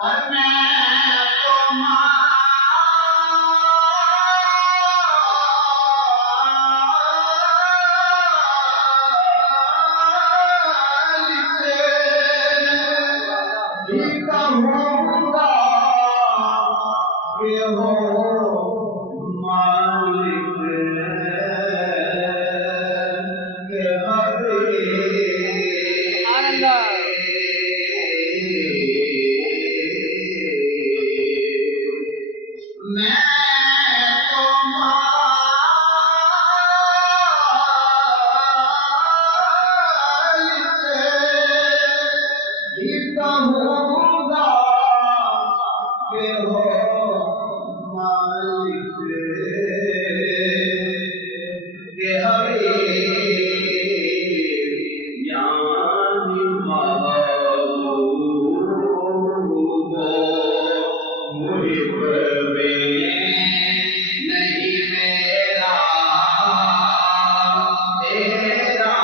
और मैं तो कहूँगा कि हो मालिक के मैं तो कहूँगा कि हो मालिक के हरे यानी महबूब मुहिब में नहीं मेरा तेरा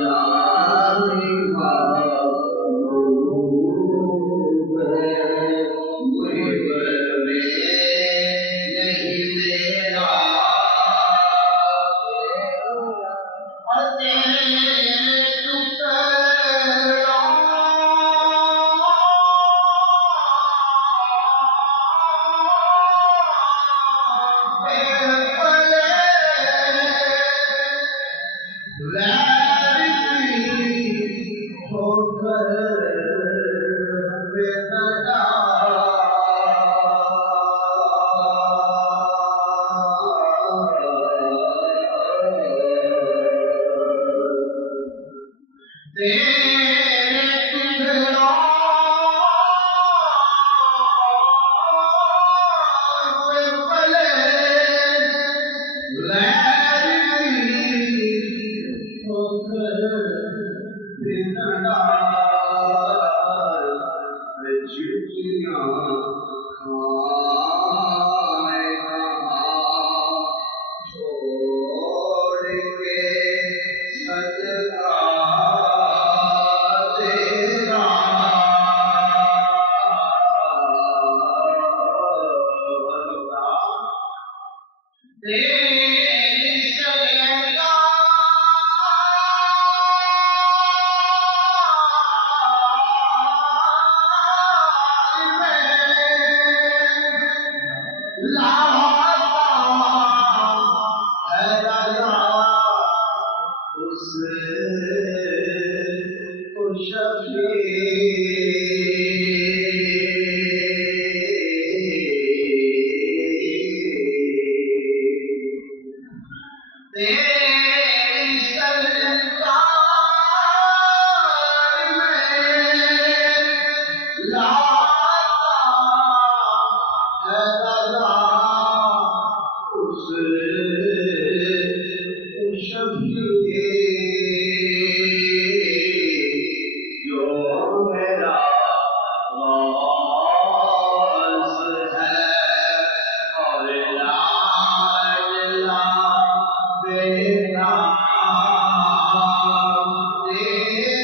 यानी महबूब मुहिब में नहीं मेरा और तेरे टुकड़ों पे पले लहरी होकर बेसदा तेरे टुकड़ों पे पले लहरी होकर बेसदा झुकियाँ खाए कहाँ छोड़ के सदका तेरा तेरी सदका तेरी सरकार में लाता है रज़ा उस शफ़ी जो मेरा वास है और लाडला बेटा तेरा